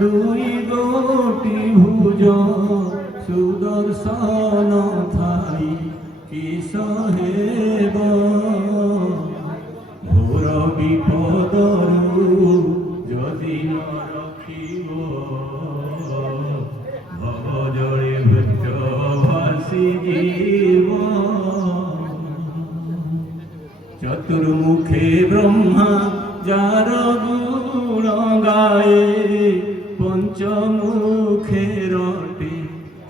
দুই গোটি ভুজ সুদর্শন থাই কিস হেব ঘোর বিপদরু যদি ন রখিব ভব জলে ভৃত্য ভাসি জীব চতুর্মুখে ব্রহ্মা যার গুণ গায়ে পঞ্চমুখে রটে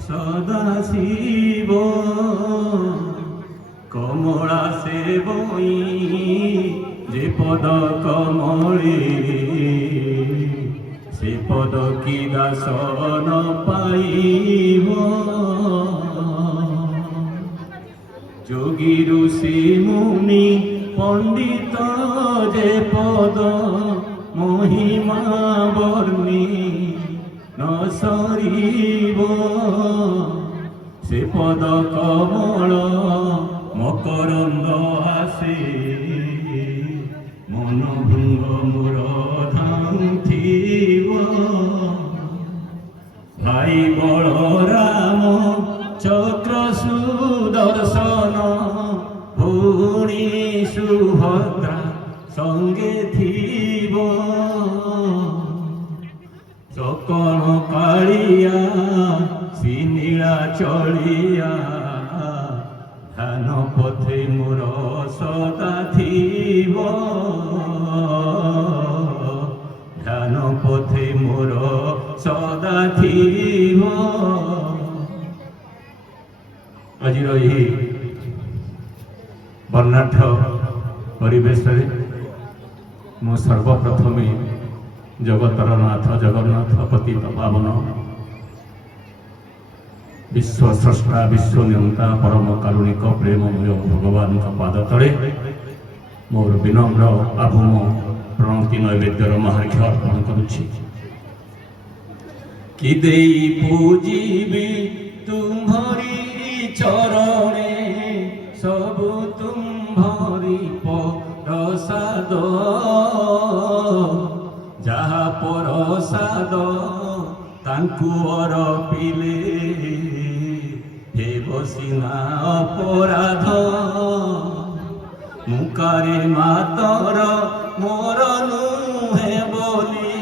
সদা শিব কমলা সে বই যে পদ কমলে সে পদ কি দাসন পাইব যোগী ঋষি মুনি পণ্ডিত যে পদ মহিমা বর্ণি ন সরিব সে পদ কমল মকরন্দ আসে মন ভৃঙ্গ মূর ধাউথিব ভাই বলরাম চক্র সুদর্শন ভূণি সুভদ্রা সঙ্গে থিব সকল কাଳିয়া শ্রীনীলা চলিয়া ধ্যান পথে মোর সদা থিব ধ্যান পথে মোর সদা থিব। ଆଜିର ଏହି ବର୍ଣ୍ଣାଢ୍ୟ ପରିବେଶରେ ମୁଁ ସର୍ବପ୍ରଥମେ ଜଗତର ନାଥ ଜଗନ୍ନାଥ ପତିତ ପାବନ ବିଶ୍ୱ ସ୍ରଷ୍ଟା ବିଶ୍ୱ ନିୟନ୍ତା ପରମ କାରୁଣିକ ପ୍ରେମମୟ ଭଗବାନଙ୍କ ପାଦ ତଳେ ମୋର ବିନମ୍ର ଆଭୂମ ପ୍ରଣତି ନୈବେଦ୍ୟର ମହାର୍ଘ୍ୟ ଅର୍ପଣ କରୁଛି। କି ଦେଇ ପୂଜିବି ତୁମ୍ଭରି চরণে সবু তুম্ভরি প্রসাদ যাহা প্রসাদ তাঙ্কু অরপিলে হেব সিনা অপরাধ মুকারে মাতর মোর নুহে বলি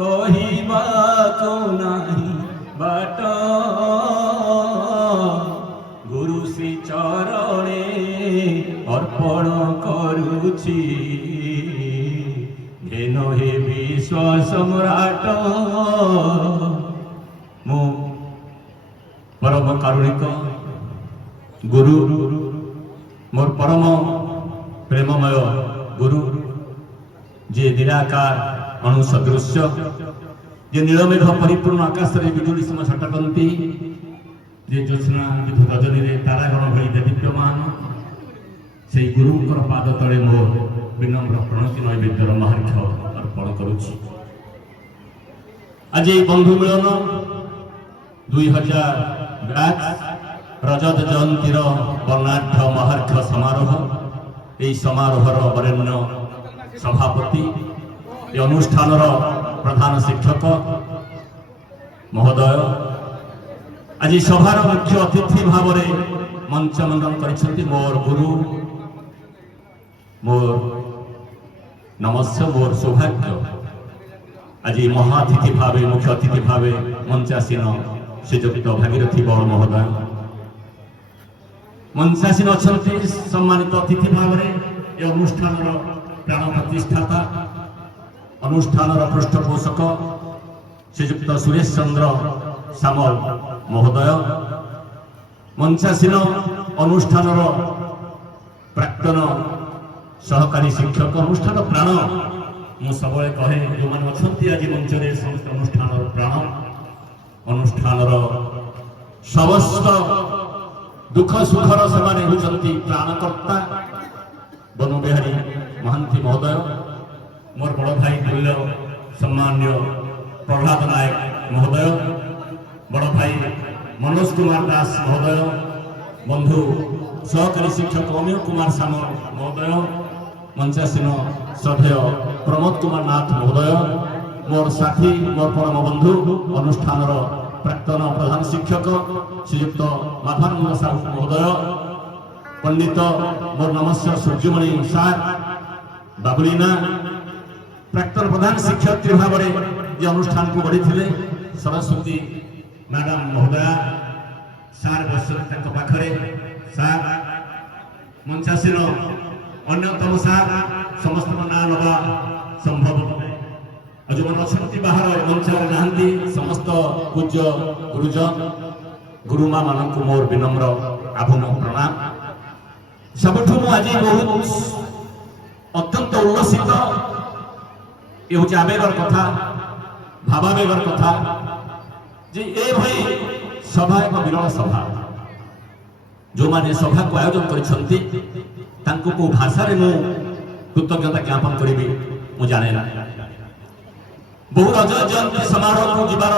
কহিବାକୁ ନାହିଁ বাট গুরু শ্রী চরণে অর্পণ করুছি হেন হে বিশ্ব সম্রাট। মু পরম কারুণিক গুরু মোর পরম প্রেমময় গুরু যে নিরাকার অণুসদৃশ্য যে নীলমেঘ পরিপূর্ণ আকাশে বিজুলি সম ছটকন্তি যে জ্যোৎস্না বিধ রজনীরে তারাগণ ভଳି দেদীপ্যমান সেই গুরুঙ্কর পাদ তଳେ ମୋ ବିନମ୍ର ପ୍ରଣତି ନୈବେଦ୍ୟର ମହାର୍ଘ୍ୟ ଅର୍ପଣ କରୁଛି। ଆଜି ଏହି ବନ୍ଧୁ ମିଳନ 2022 ରଜତ ଜୟନ୍ତୀର ବର୍ଣ୍ଣାଢ୍ୟ ମହାର୍ଘ୍ୟ ସମାରୋହ। ଏହି ସମାରୋହର ବରେଣ୍ୟ ସଭାପତି ଏ ଅନୁଷ୍ଠାନର ପ୍ରଧାନ ଶିକ୍ଷକ ମହୋଦୟ ଆଜି ସଭାର ମୁଖ୍ୟ ଅତିଥି ଭାବରେ ମଞ୍ଚ ମଣ୍ଡନ କରିଛନ୍ତି ମୋର ଗୁରୁ ମୋର ନମସ୍ୟ ମୋର ସୌଭାଗ୍ୟ। ଆଜି ମହାଅତିଥି ଭାବେ ମୁଖ୍ୟ ଅତିଥି ଭାବେ ମଞ୍ଚାସୀନ ଶ୍ରୀଯୁକ୍ତ ଭାଗୀରଥୀ ବଳ ମହୋଦୟ ମଞ୍ଚାସୀନ ଅଛନ୍ତି ସମ୍ମାନିତ ଅତିଥି ଭାବରେ ଏ ଅନୁଷ୍ଠାନର ପ୍ରାଣ ପ୍ରତିଷ୍ଠାତା ଅନୁଷ୍ଠାନର ପୃଷ୍ଠପୋଷକ ଶ୍ରୀଯୁକ୍ତ ସୁରେଶ ଚନ୍ଦ୍ର ସାମଲ ମହୋଦୟ ମଞ୍ଚାସୀନ ଅନୁଷ୍ଠାନର ପ୍ରାକ୍ତନ ସହକାରୀ ଶିକ୍ଷକ ଅନୁଷ୍ଠାନ ପ୍ରାଣ ମୁଁ ସବୁବେଳେ କହେ ଯେଉଁମାନେ ଅଛନ୍ତି ଆଜି ମଞ୍ଚରେ ସମସ୍ତ ଅନୁଷ୍ଠାନର ପ୍ରାଣ ଅନୁଷ୍ଠାନର ସମସ୍ତ ଦୁଃଖ ସୁଖର ସେମାନେ ହେଉଛନ୍ତି ପ୍ରାଣକର୍ତ୍ତା ବନୁ ବିହାରୀ ମହାନ୍ତି ମହୋଦୟ ମୋର ବଡ଼ ଭାଇ ତୁଲ୍ୟ ସମ୍ମାନୀୟ ପ୍ରହ୍ଲାଦ ନାୟକ ମହୋଦୟ ବଡ଼ ଭାଇ मनोज कुमार दास महोदय बंधु सहकारी शिक्षक अमीय कुमार सामल महोदय मंचासीन श्रद्धेय प्रमोद कुमार नाथ महोदय मोर साथी मोर परम बंधु अनुष्ठान प्राक्तन प्रधान शिक्षक श्रीयुक्त माधवानंद साहू महोदय पंडित मोर नमस्कार सूर्यमणि सार बाबुलीना प्राक्तन प्रधान शिक्षयित्री भाव में अनुष्ठान को गढ़ी सरस्वती मैडम महोदया सार बसते पाखे सार मंचासीन अन्यतम सार समस्त ना नवा संभव जो मैंने अच्छा बाहर मंचार नहांती समस्त पूज्य गुरुजन गुरुमा मान मोर विनम्र आभम प्रणाम सबुठ आज बहुत अत्यंत उल्लसित ये हूँ आवेगर कथा भावावेगर कथा जे ए भाई सभा एक विरल सभा जो माने सभा को आयोजन करिसंती तांको को भाषा रे मु कृतज्ञता ज्ञापन करिबी मु जाने ना बहु रजत जयंती समारोह को जीवार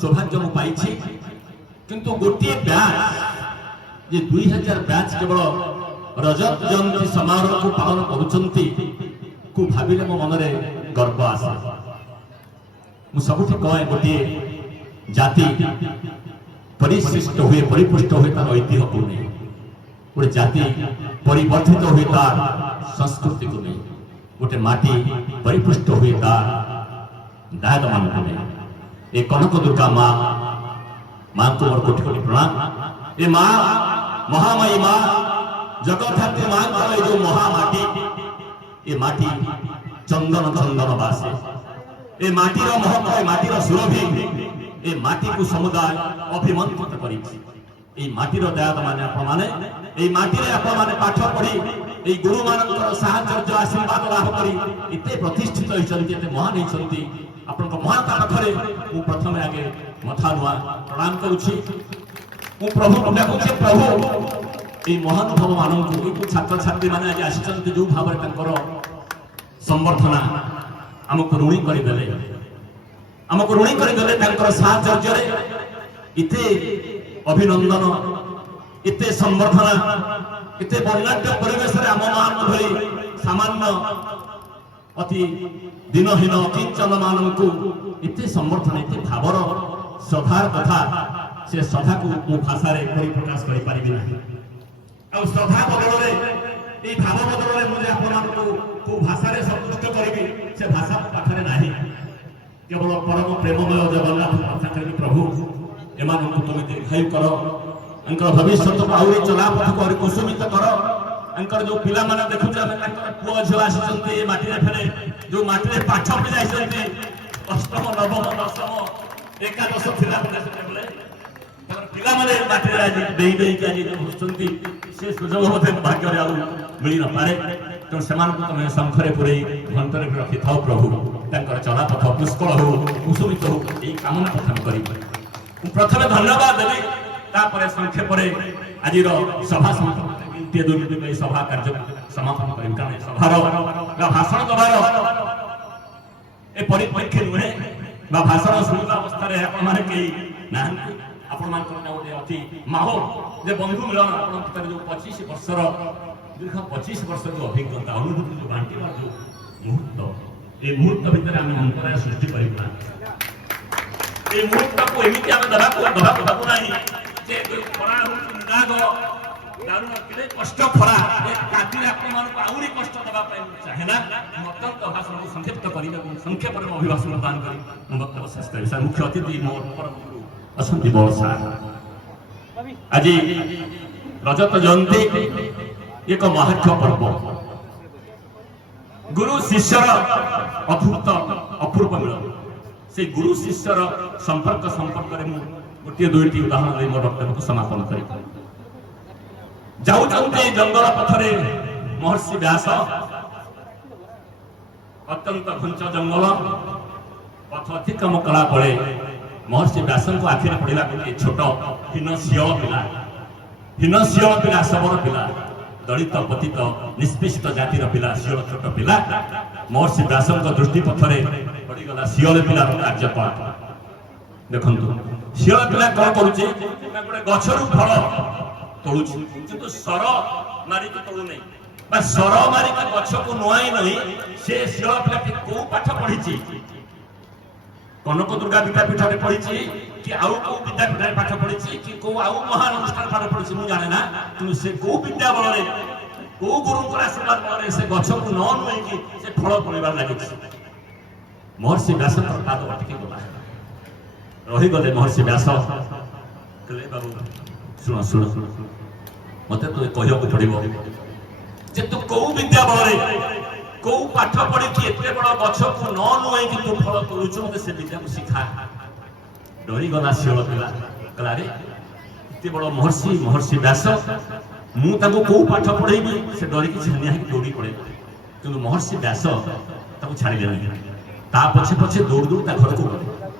सौभाग्य मु पाइछि किंतु गोटे बैच जे 2000 बैच केवल रजत जयंती समारोह को पालन करुचंती को भाविले मो मनरे गर्व आसे मु सबुठी कहे गोटे जाति परिशिष्ट हुए परिपुष्ट हुए तार ऐतिह्य को नहीं गोटे जाति परिवर्तित हुए तार संस्कृति को नहीं गोटे माटी परिपुष्ट हुए तार दायद मान को नहीं ये कनक दुर्गा माँ माँ को मोर कोटि कोटि प्रणाम ये माँ महामाई माँ जगतधात्री माँ का जो महामाटी ये माटी चंदन चंदन बासे ए माटीर महक ए माटीर सुरभि ए माटी को समुदाय अभिमंत्रित करिछि ए माटीर दयाद माने आपण माने ए माटीरे आपण माने पाठ पढ़ी ए गुरु मानकर साहाय्य आशीर्वाद लाभ करी इते प्रतिष्ठित होइछन्ति एते महान होइछन्ति आपण को महानता पाखरे मु प्रथम आगे मथा नुआ प्रणाम करूछि मु प्रभु को डाकुछि प्रभु ए महानुभव माननको ए छात्र छात्री माने आज आसिछन्ति जो भाबरे तंकर संवर्धना आमको ऋणी करदेले आमको ऋणी करदेले तांकर साहचर्य इते अभिनंदन इते संवर्धना इते वर्णाढ्य परिवेश आम मान भली सामान्य अति दिनहीन किंचन मानू इते संवर्धना इते भावर श्रद्धार कथा से श्रद्धा को मो भाषा परिप्रकाश कर श्रद्धा बदल ये भाव बदल मुझे आपको भाषा संतुष्ट करी से भाषा पाखे ना केवल परम प्रेममय जगन्नाथ प्रार्थना करी प्रभु एम तुम दीर्घायु कर भविष्य को आहरी चला पथ को कुसुमित कर जो पिला माने देखुचे पुओ झिल आसी माटी फेरे जो माटी पाठ पढ़ी जाइए अष्टम नवम दशम एकादश पिला पिला माने माटी आज से सुजोग मत भाग्य मिल न पारे तो तुम शंखरे पुरे घंटरे रखि था प्रभु तांकर चलापथ पुष्कल हो कुसुमित हो यही कामना प्रथम करी प्रथम धन्यवाद देवी तापर संक्षेप आज सभा समापन सभा कार्य समापन कर सभार भाषण दबार ए परिप्रेक्षी नुहे भाषण शुणा अवस्था आपने कई ना आपण गोटे अति माहौल जे बंधु मिलन आप जो 25 वर्षर दीर्घ 25 वर्ष जो अभिज्ञता अनुभूति जो बांटा जो मुहूर्त ये मुहूर्त भितर आम अंतराय सृष्टि करना ये मुहूर्त को एमती आम दबाक ना जे खरा निदाग दारुण केड़े कष्ट खरा काटी आहरी कष्ट देवाई चाहे ना अत्यंत भाषण को संक्षिप्त कर संक्षेप में अभिभाषण दान कर वक्तव्य शेष कर मुख्य अतिथि मोर परम गुरु असंति बड़ सार आज रजत जयंती एक महाख्य पर्व गुरु शिष्यर अपूर्व मिलन से गुरु शिष्यर संपर्क गोटे दुईटी उदाहरण दे मोर वक्तव्य को समापन कर जाऊँचे जंगल पथरे महर्षि व्यास अत्यंत घुंच जंगल पथ अतिक्रम कला पड़े महर्षि व्यास को आखिर पड़ा गोटे छोट हीन शियल पिला सबल पिला दलित पतित निष्पेषित जातिर पिला शियल छोट पिला महर्षि व्यास दृष्टि पथरे पड़गला शियल पिलार कार्यकलाप देखु शियल पिला कौन करुचे गोटे गछरू फल तोड़ुची किंतु सर मारिक तोड़ू नहीं सर मारिक गछ को नुआई नहीं से शियल पिला कौ पाठ पढ़ी कनक दुर्गा विद्यापीठ में पढ़ी कि आउ को विद्यापीठ में पाठ पढ़ी कि को आउ महान अनुष्ठान पाठ पढ़ी मु जाने ना कि से को विद्या बल को गुरु आशीर्वाद बल से गछ को न नुई कि से फल पड़ार लगे महर्षि व्यास पाद बाटिके गला रही गले महर्षि व्यास कहले बाबू शुण मत तो कहू पड़ो जे तू कौ विद्या बल कौ पाठ पढ़ी एते बड़ गछ को न नुई कि तू फल तोड़ुच मत से विद्या को शिखा डरी गला शिल पिला कहला रे एते बड़ महर्षि व्यास मु ताको कौ पाठ पढ़ेबी से डरी कि छानिया कि दौड़ी पड़े किंतु महर्षि व्यास ताको छाड़ी देले ता पछे पछे दौड़ दौड़ ता घर को गले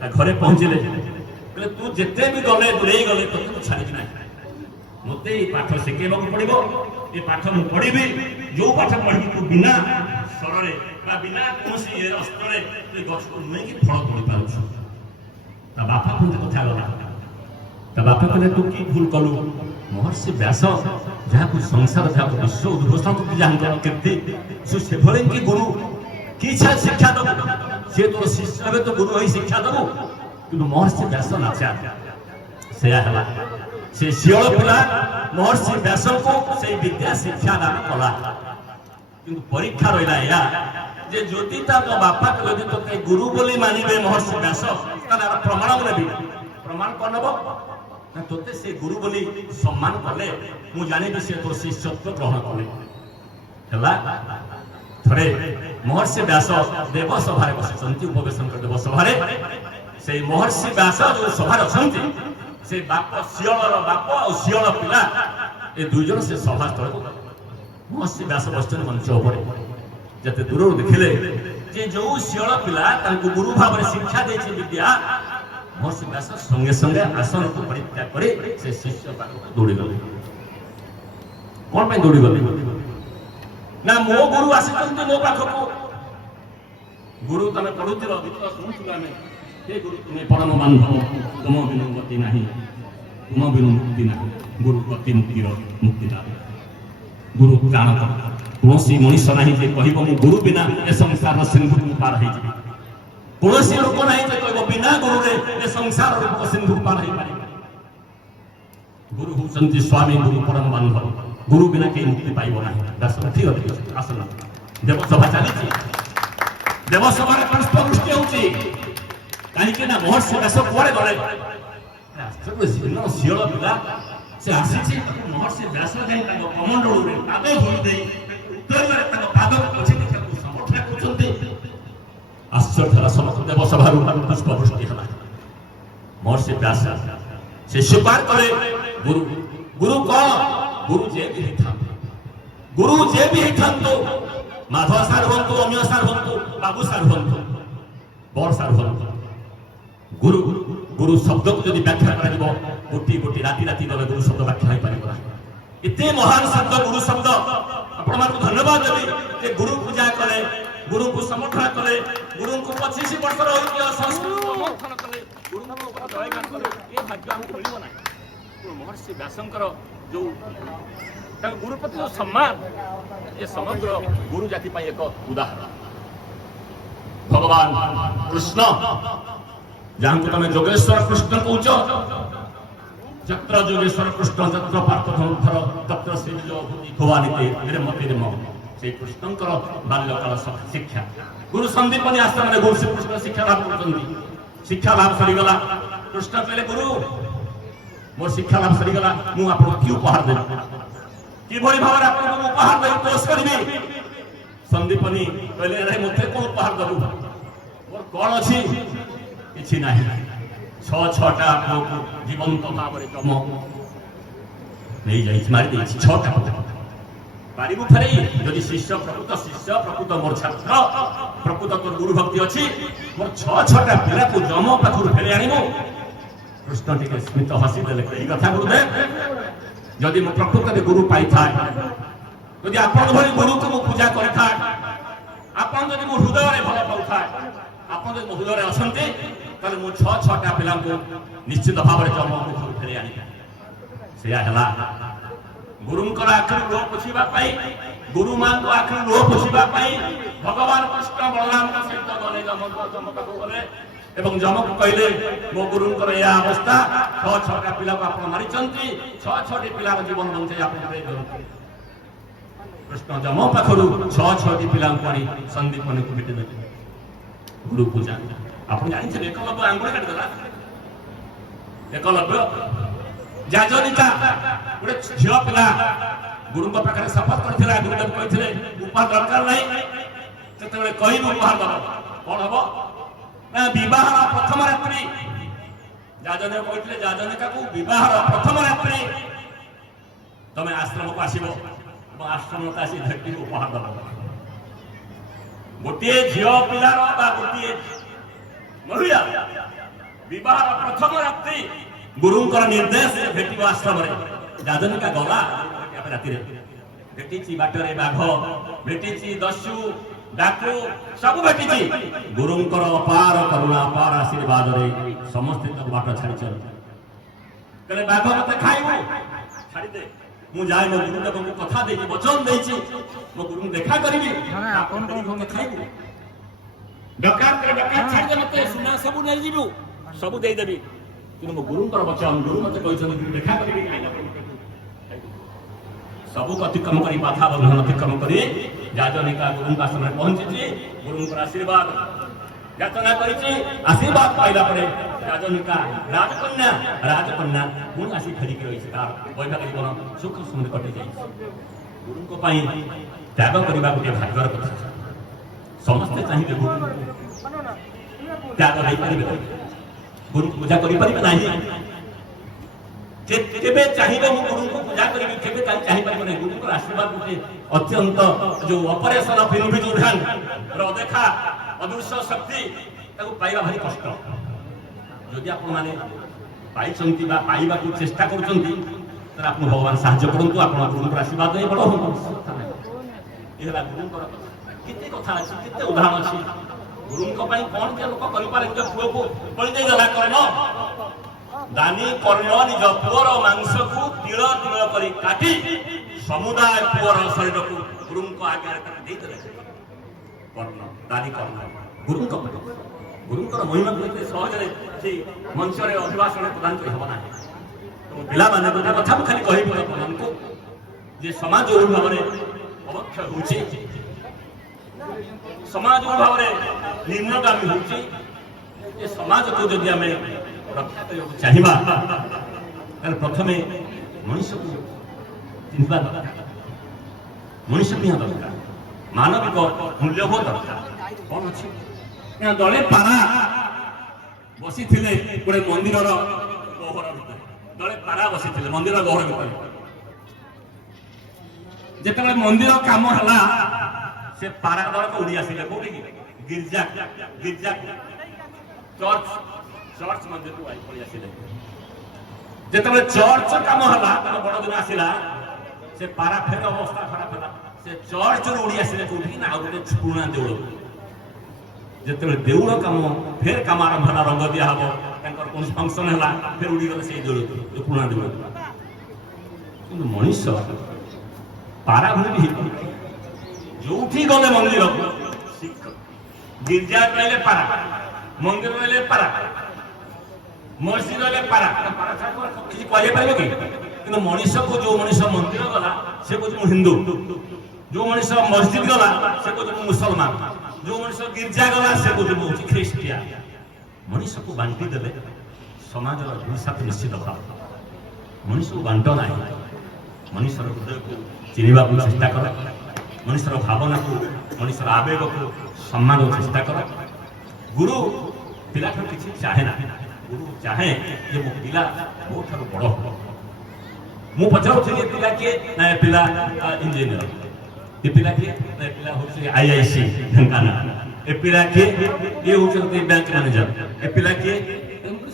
ता घरे पहुंचले कहले तू जेते भी गले दूरे गले तो छाड़ी ना मते ई पाठ शिखेबा को पड़िबो ये पाठ मु पढ़ी जो पाठ पढ़ी तू बिना स्वर बा बिना कोसी ये अस्त्र रे गछ को नहीं कि फल तोड़ी पाउछ ता बापा को कथा गला ता बापा कहले तू की भूल कलु महर्षि व्यास जहाँ को संसार जहाँ को विश्व उद्घोषण को जहाँ कीर्ति से भले कि गुरु की शिक्षा दबु सी तो शिष्य तो गुरु ही शिक्षा दबु कि महर्षि व्यास नाचा से शियल पिला महर्षि व्यास को से विद्या शिक्षा दान कला किंतु परीक्षा रहा या जे ज्योति बापा कहते तो गुरु बोली मानवे महर्षि व्यास प्रमाण नेबी प्रमाण कौन नब तोते से गुरु बोली सम्मान कले मु जानि से तो शिष्यत्व ग्रहण कले थरे महर्षि व्यास देव सभा बसुंती उपवेशन कर देव सभा से महर्षि व्यास जो सभा अच्छा से बाप शियल बाप और शियल पिला ये दुई जन से सभा स्थल को महर्षि व्यास बस मंच उपर जते दूर देखिले जे जो शियल पिला गुरु भाव में शिक्षा दे विद्या महर्षि व्यास संगे संगे आसन को परित्याग करे से शिष्य पाखक दौड़ी गले कौन पे दौड़ी गले ना मो गुरु आसी मो पाखक गुरु तमे पढ़ुथिलो गीत सुनुथिलो आमे हे गुरु तुम्हें परम बांधव तुम बिनु गति नहीं तुम बिनु मुक्ति नहीं गुरु गति मुक्ति दान गुरु जान कौन मनीष नहीं जे कह गुरु बिना ए संसार सिंधु पार हो कौन लोक नहीं जे कह बिना गुरु रे संसार रूप सिंधु पार हो पारे गुरु होचंती स्वामी गुरु परम बांधव गुरु बिना कहीं मुक्ति पाइब ना दर्शन ठीक है आसन देवसभा चली देवसभा पुष्पवृष्टि होची कहीं ना महर्षि व्यास कुआड़े गले शियल पिला से आसी महर्षि व्यास जाए कमंडल में पाद धोई दे उत्तर पाद पछे देखा समर्थन कर आश्चर्य समस्त देवसभा पुष्पवृष्टि है महर्षि व्यास से स्वीकार करे गुरु गुरु कौन गुरु जे भी था माधव सार हूँ अमीय सार हूँ बाबू सार हूँ बड़ सार हूँ गुरु गुरु शब्द को जब व्याख्या कर गोटी गोटी राति राति दबे गुरु शब्द व्याख्या हो पार इतने महान शब्द गुरु शब्द आपण मान धन्यवाद देवी गुरु पूजा कले गुरु को समर्थन कले गुरु को 25 वर्ष संस्कृत कले गुरु को जयगान कले ये भाग्य हमको मिलिबो ना महर्षि व्यासंकर जो गुरु प्रति जो सम्मान ये समग्र गुरु जाति पाई एक उदाहरण भगवान कृष्ण जहाँ को तमें जोगेश्वर कृष्ण कौच जत्र जोगेश्वर कृष्ण जत्र पार्थधर तत्र श्री भवानी मते से कृष्णकर बाल्यकाल शिक्षा गुरु संदीपनी आश्रम में गुरु श्री कृष्ण शिक्षा लाभ कर शिक्षा लाभ सरीगला कृष्ण कहले गुरु मोर शिक्षा लाभ सरीगला मु आपको कि उपहार देबी किभଳି भाବରେ आपको उपहार देबी पुरस्कार करिबी संदीपनी कहले रे मते को उपहार देबू मोर कोन अछि किछि नाही छटा आपको जीवंत भाव में जम नहीं जाइए मारी दे छटा पारिबु फेरे यदि शिष्य प्रकृत मोर छात्र प्रकृत तोर गुरु भक्ति अच्छी मोर छटा पिला को जम पाखर फेरे आनिबो कृष्ण टिके स्मित हसी देले एई कथा गुरुदेव यदि मो प्रकृत गुरु पाई था यदि आपन भली गुरु को पूजा करि था आपन यदि मो हृदय रे भल पाउ था आपन यदि मो हृदय रे असंते ताले मो छटा पिला को निश्चित भाव में जम पाखर फेरे आनि से हला गुरुंकर आखिर लोक पोछिबा पाई गुरु मां को आखिर लुह पोषिबा भगवान कृष्ण बलराम सहित गले जम पाखु गले एवं जम को कहले मो गुरुंकर या अवस्था 6-6टा पिला को आप मारिचंती 6-6टी पिला जीवन बंचाई आप कृष्ण जम पाखु 6-6टी पिला को संदीप मन को भेटी देते गुरु पूजा आप जानते एकलव्य आंगुल काटिदेला एकलव्य जाजनिका गोटे झील पिला गुरु पाखे शपथ करथिला गुरुदेव कहथिले उपहार दरकार नहीं सेतबेले कहिबो उपहार दब कोन हबो ना विवाह प्रथम रात्रि जाजने कहथिले जाजनिका को विवाह प्रथम रात्रि तमे आश्रम को आसीबो और आश्रम को आसी धरती उपहार दब गोटे झील पिलार बा गोटे मरुया विवाह प्रथम रात्रि गुरुंकर निर्देश भेट आश्रम जाजनिका गला राति भेटी बाटर बाघ भेटी दस्यु डाकू सब भेटी गुरुंकर अपार करुणा अपार आशीर्वाद समस्ते बाट छाड़ी चल बाघ मत खाइबू छाड़ी दे मु जाए मो गुरुदेव को कथा देछि वचन देछि मो गुरु देखा करिबी आपन कोन खाइबू डकात छाड़ी दे मते सुना सब नै जीबू सब देई देबी कि मो गुरुंकर वचन गुरु मते कहछन देखा करिबी सबको अतिक्रम कर बाधा बंधन अतिक्रम कर जाजनिका गुरु का समय पहुंची गुरु आशीर्वाद याचना कर आशीर्वाद पाइला जाजनिका राजकन्या पुणी आसी फेरिक रही वैवाहिक जीवन सुख सुंदर कटि जाए गुरु को त्याग करने गोटे भाग्यर कथा समस्ते चाहिए गुरु त्याग नहीं पारे गुरु पूजा करें केबे चाहिए मु गुरु को पूजा करी केबे चाहि पारिबो नै गुरु को आशीर्वाद गोटे अत्यंत जो ऑपरेशन ऑफ इनविजुअल रो देखा अदृश्य शक्ति ताको पाइबा भारी कष्ट जदि आपण माने पाइछंती बा पाइबा को चेष्टा करछंती तर आपण भगवान सहाय्य करंतु आपण गुरु को आशीर्वाद नै बडो हो एला गुरु को किते कथा अछि किते उदाहरण अछि गुरु को पई कोन के लोक करि पारे जे पुओ को बळि दे जला करनो दानी कर्ण निज पुअर मांस को तिल तिल करी काटी समुदाय पुअर शरीर को गुरु को आज्ञा दे कर्ण दानी कर्ण गुरु को महिमा करते सहज से मंच रे अभिभाषण प्रदान कर हबना तो पिला माने गोटा कथा खाली कहि प्रधान को जे समाज ओर भाव रे अवक्ष होची समाज ओर भाव रे निम्नगामी होची ये समाज को जदि हमें रक्षा करने चाहिए प्रथमे मनुष्य को चिंता दरकार मनुष्य निहा दरकार मानविक मूल्यबोध दरकार कौन अच्छी दले पारा बसी थे गोटे मंदिर गहर भर दले पारा बसी थे मंदिर गहर भर जिते मंदिर काम है से पारा दल को उड़ी आसिले कौटी गिरजा गिरजा चर्च चर्च मंदिर को पड़ी आसिले जिते चर्च काम है बड़ दिन आसला से पारा फेर अवस्था खराब है से चर्च उड़ी आसिले कौटी ना गोटे पुराना देउल जिते देउल काम फेर काम आरंभ है रंग दिया हम कौन फंक्शन है फिर उड़ी गले से देउल पुराना देउल कि मनुष्य पारा भूमि जो गले मंदिर गिरजा कहले पारा मंदिर कहले पारा मस्जिद कहले पारा किसी कह पारे कि मनुष्य को जो मनुष्य मंदिर गला से कह हिंदू जो मनुष्य मस्जिद गला से कह मुसलमान जो मनुष्य गिरजा गला से कह ख्रीस्टियान मनुष्य को बांटी देले समाज हिंसा निश्चित भाव मनुष्य को बांट ना मनुष्य हृदय को चिन्हवा चेष्टा कर मनुष्य भावना को मनुष्य आवेग को सम्मान चेष्टा कर गुरु पिला किसी चाहे ना गुरु चाहे ये मो पिला मो ठार बड़ हो मु पचारुଥିଲି पिला किए ना पिला इंजीनियर ये पिला किए ना पिला होछि आईआईसी ढेंकानाल ए पिला किए ये होछि बैंक मैनेजर ए पिला किए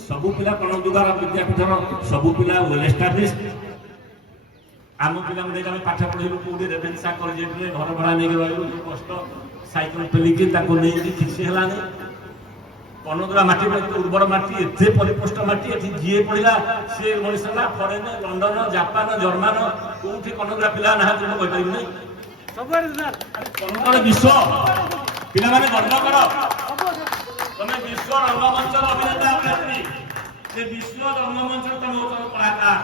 सब पिला कोन दुगार विद्यापीठर सब पिला वेल एस्टाब्लिश्ड आम पिला में पाठ पढ़ेलु कोडी रेभेन्सा कॉलेज रे घर भड़ा नहीं रहलु कष्ट साइकिल पेलिके ताको नहीं ठीक से हला नहीं कनदरा माटी में उर्वर माटी एते परिपुष्ट माटी एथि जीए पड़िला से मनुष्यला फॉरेन लंडन जापान जर्मन कोठी कनदरा पिला ना तुम कहि परिबु नहीं विश्व पिला माने गर्व कर तमे विश्व रंगमंच अभिनेता अभिनेत्री जे विश्व रंगमंच तुम कलाकार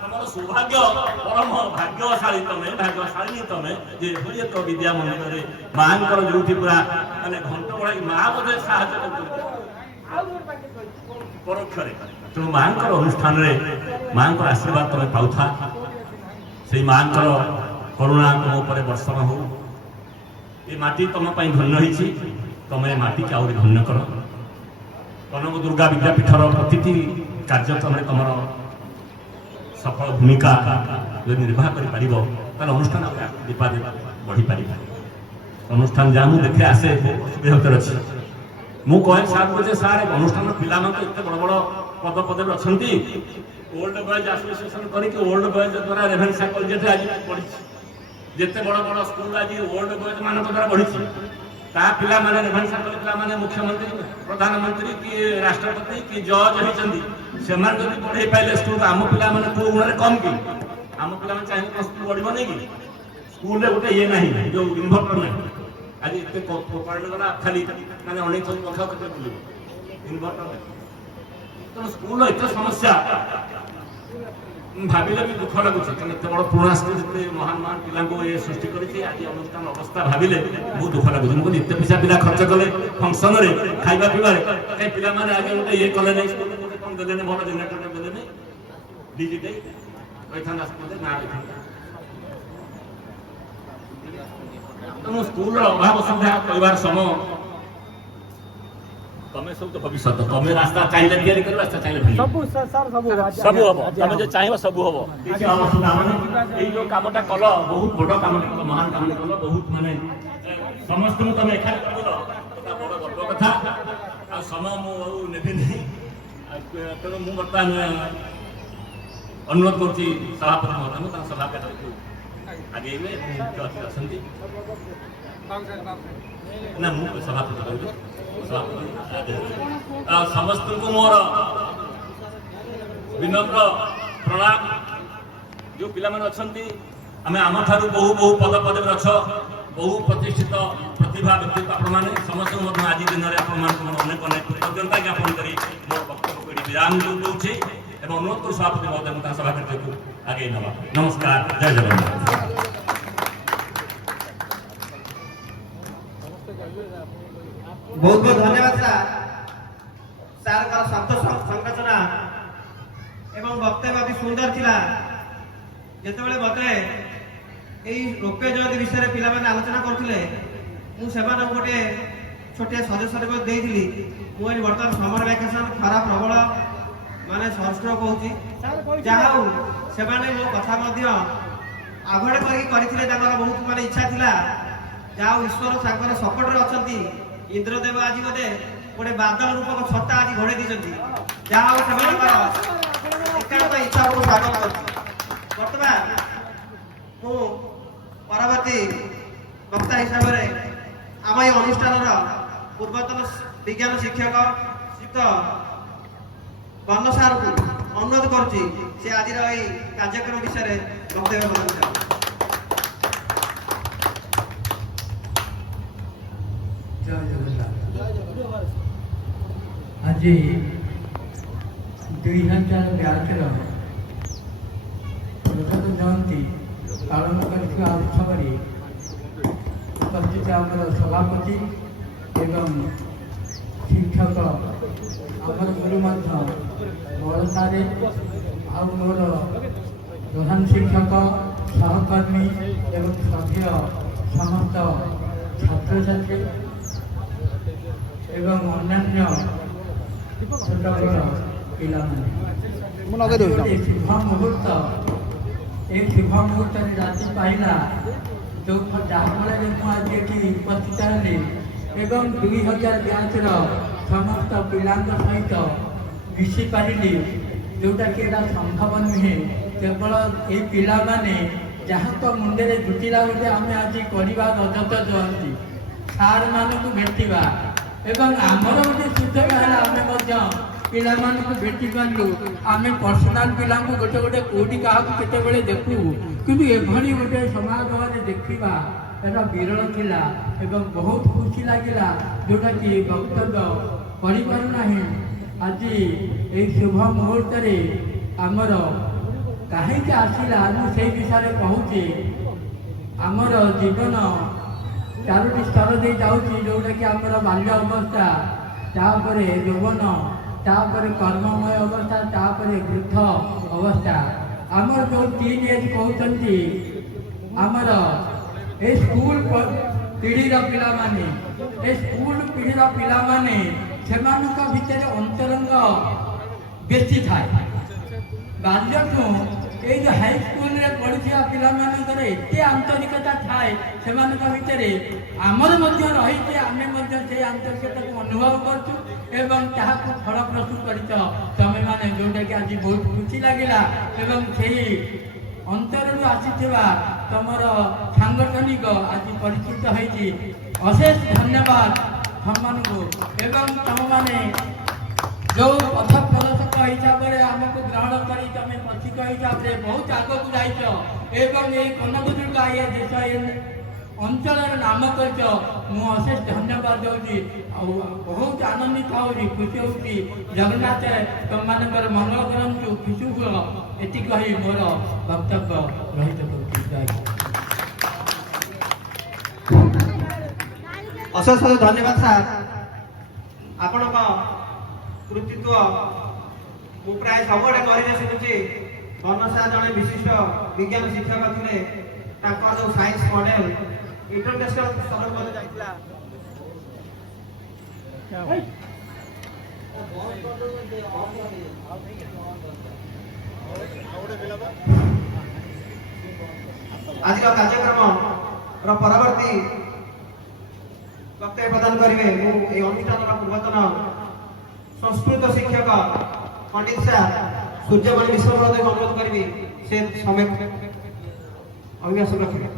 तमर सौभाग्य परम भाग्यशाली तमे जे हुए तो विद्या मंदिर रे मांकर जोठी पूरा माने घंट बड़ाई मां बोधे साहाय्य परोक्षरे तो मांकर अनुष्ठान रे मांकर आशीर्वाद तमे पाउथा से मांकर करुणा तुम ऊपर वर्षण हो ये माटी तुम धन्य होती तुम ये माटी के आहरी धन्य कर कनक दुर्गा विद्यापीठर प्रति कार्यक्रम तुम सफल भूमिका जो निर्वाह कर अनुष्ठान बढ़ी पार अनुष्ठान जहाँ मुझे देखे आसे असुविधा अच्छी मुझे कहे सार मुझे सार अनुष्ठान पिला एत बड़ बड़ पद पदवी अच्छा ओल्ड बॉयज एसोसिएशन करके ओल्ड बॉयज द्वारा रेभेन्सा कॉलेज आज पढ़ी जिते बड़ बड़ स्कूल आज ओल्ड बॉयज मान द्वारा बढ़ी पिला माने रेभेन्सा कॉलेज पिला माने मुख्यमंत्री प्रधानमंत्री कि राष्ट्रपति कि जज होती से पढ़े पाइले स्कूल आम पिला माने को गुण कम कि आम पिला चाहिए स्कूल बढ़ नहीं कि स्कूल गोटे ये ना जो इनभर्टर ना आज एत गला खाली मैंने अनेक पक्ष बुल इनभर्टर तेणु स्कूल एत समस्या भाविले भी दुख लगुच एत बड़ पुराणा स्कूल जिते महान महान पिला ये सृष्टि कर आज अनुष्ठान अवस्था भाविले बहुत दुख लगुच मुझे एत पैसा पिला खर्च कले फंक्शन में खाଇବା पिबारे कहीं पिला माने आगे गोटे ये कले नहीं स्कूल गोटे कौन देले भल जेनेटर देले नहीं डीजीटे रही स्कूल ना रही तेणु स्कूल अभाव सुविधा कहबार समय तमे सब तो भविष्य तमे रास्ता चाहिए तैयारी कर रास्ता चाहिए सब हम तमे जे चाहिए सब हम किसी अवसुविधा माने ए जो कामटा कल बहुत बड़ काम कल महान काम कल बहुत माने समस्त मु तमे एखाने कल एटा बड़ गर्व कथा आ समय मु नेबे नहीं तेणु मु बर्तमान अनुरोध करछि सभापति महोदय ता सभापति आगे अछंती ना मु सभापति करिबे समस्त को मोर विनम्र प्रणाम जो पिला माने अछंती आमे आम ठारू बहु बहु पद पदवी अछ बहु प्रतिष्ठित प्रतिभा व्यक्तित्व आपण माने समस्त आज दिन में आपण मान अनेक अनेक कृतज्ञता ज्ञापन करी मोर वक्तव्य को विराम दूची एवं अनुरोध कर सभापति महोदय सभा कार्य को आगे नवा नमस्कार जय जगन्नाथ बहुत बहुत धन्यवाद सार का शब्द संरचना एवं वक्तव्य अति सुंदर थिला जेतेबेले मते एई रोपे जयंती विषय रे पिला माने आलोचना करथिले मु सेमान गोटे छोटे सजेशन को देइथिली मु एनी वर्तमान समर वैकेशन खरा प्रबल माने सनस्ट्रोक होची जाहाउ सेमाने मो कथा मध्य आघड़ करथिले ताकर बहुत माने इच्छा थिला जाहाउ ईश्वर सागर सपोर्ट रे अछंती इंद्रदेव आज बोधे गोटे बादल रूपक छत्ता आज घोड़े दी जहाँ इच्छा को स्वागत कर बर्तमान मु परवर्ती वक्ता हिसाब से आम ये अनुष्ठान पूर्वतन विज्ञान शिक्षक श्रीयुक्त बन्न सार को अनुरोध करुच्ची से आज कार्यक्रम विषय वक्तव्य प्रदान आज 2011 प्रजात जयंती पालन कर उत्सव उपस्थित आम सभापति एवं शिक्षक आमर गुरु बड़सारे आ मोर प्रधान शिक्षक सहकर्मी एवं सभ्य समस्त छात्र छात्री एवं अन्य छोट बड़ पिला शुभ मुहूर्त एक शुभ मुहूर्त राति पाइला जो जहाँफल आज ये उपस्थित हेली एवं 2000 बैचर समस्त पिला सहित मिसी पारि जोटा कि संभव नुहे केवल ये पिला माने जहाँ तो मुंडे जुटिला गोटे आम आज करवा रजत जयंती सार मानक भेटा एवं आमर गोटे सुचक है आम पिला भेटी पारू आम पर्सनाल पिला गोटे गोटे कौटी क्या देखू कि एभली गोटे समाज में देखा ଏଟା ବିରଳ ଥିଲା ଏବଂ ବହୁତ ଖୁସି ଲାଗିଲା, ଯେଉଁଟାକି ବକ୍ତବ୍ୟ କରିପାରୁନାହିଁ। ଆଜି ଏହି ଶୁଭ ମୁହୂର୍ତ୍ତରେ ଆମର କାହିଁକି ଆସିଲା ମୁଁ ସେଇ ବିଷୟରେ କହୁଛି। ଆମର ଜୀବନ ଚାରୋଟି ସ୍ତର ଦେଇ ଯାଉଛି, ଯେଉଁଟାକି ଆମର ବାଲ୍ୟ ଅବସ୍ଥା, ତାପରେ ଯୌବନ, ତାପରେ କର୍ମମୟ ଅବସ୍ଥା, ତାପରେ ବୃଦ୍ଧ ଅବସ୍ଥା। ଆମର ଯେଉଁ ଟିନ୍ ଏଜ୍ କହୁଛନ୍ତି, ଆମର ଏ ସ୍କୁଲ ପିଢ଼ିର ପିଲାମାନେ, ଏ ସ୍କୁଲ ପିଢ଼ିର ପିଲାମାନେ ସେମାନଙ୍କ ଭିତରେ ଅନ୍ତରଙ୍ଗ ବେଶୀ ଥାଏ। ବାଲ୍ୟଠୁ ଏଇ ଯେଉଁ ହାଇସ୍କୁଲରେ ପଢ଼ୁଥିବା ପିଲାମାନଙ୍କର ଏତେ ଆନ୍ତରିକତା ଥାଏ ସେମାନଙ୍କ ଭିତରେ, ଆମର ମଧ୍ୟ ରହିଛି। ଆମେ ମଧ୍ୟ ସେଇ ଆନ୍ତରିକତାକୁ ଅନୁଭବ କରୁଛୁ ଏବଂ ତାହାକୁ ଫଳପ୍ରସୂ କରିଛ ତମେମାନେ, ଯେଉଁଟାକି ଆଜି ବହୁତ ଖୁସି ଲାଗିଲା। ଏବଂ ସେହି ଅନ୍ତରରୁ ଆସିଥିବା ତମର ସାଂଗଠନିକ ଆଜି ପରିଚିତ ହେଇଛି। ଅଶେଷ ଧନ୍ୟବାଦ ତମମାନଙ୍କୁ। ଏବଂ ତମମାନେ ଯେଉଁ ପଥ ପ୍ରଦର୍ଶକ ହିସାବରେ ଆମକୁ ଗ୍ରହଣ କରି ତମେ ପଥିକ ହିସାବରେ ବହୁତ ଆଗକୁ ଯାଇଛ ଏବଂ ଏହି କନକଦୁର୍ଗା ଏ ଦେଶ ଏ ଅଞ୍ଚଳର ନାମ କରିଛ, ମୁଁ ଅଶେଷ ଧନ୍ୟବାଦ ଦେଉଛି। ଆଉ ବହୁତ ଆନନ୍ଦିତ ହେଉଛି, ଖୁସି ହେଉଛି। ଜଗନ୍ନାଥ ତମମାନଙ୍କର ମଙ୍ଗଳ କରନ୍ତୁ, ଖୁସି ହୁଅ। ଏତିକି କହି ମୋର ବକ୍ତବ୍ୟ ରହିତ କରୁଛି। ଅଶେଷ ଧନ୍ୟବାଦ ସାର୍। ଆପଣଙ୍କ କୃତିତ୍ୱ ମୁଁ ପ୍ରାୟ ସବୁଆଡ଼େ କହିଲେ ଶୁଣୁଛି। ବର୍ଣ୍ଣ ସାର୍ ଜଣେ ବିଶିଷ୍ଟ ବିଜ୍ଞାନ ଶିକ୍ଷକ ଥିଲେ। ତାଙ୍କର ଯେଉଁ ସାଇନ୍ସ ମଡେଲ ଇଣ୍ଟରନ୍ୟାସନାଲ ସ୍ତରକୁ ମଧ୍ୟ ଯାଇଥିଲା। ଆଜିର କାର୍ଯ୍ୟକ୍ରମର ପରବର୍ତ୍ତୀ ବକ୍ତବ୍ୟ ପ୍ରଦାନ କରିବେ ମୁଁ ଏହି ଅନୁଷ୍ଠାନର ପୂର୍ବତନ ସଂସ୍କୃତ ଶିକ୍ଷକ ପଣ୍ଡିତ ସାର୍ ସୂର୍ଯ୍ୟମଣି ମିଶ୍ର ମହୋଦୟଙ୍କୁ ଅନୁରୋଧ କରିବି ସେ ସମୟ ଅଭିଭାଷଣ ରଖିବେ।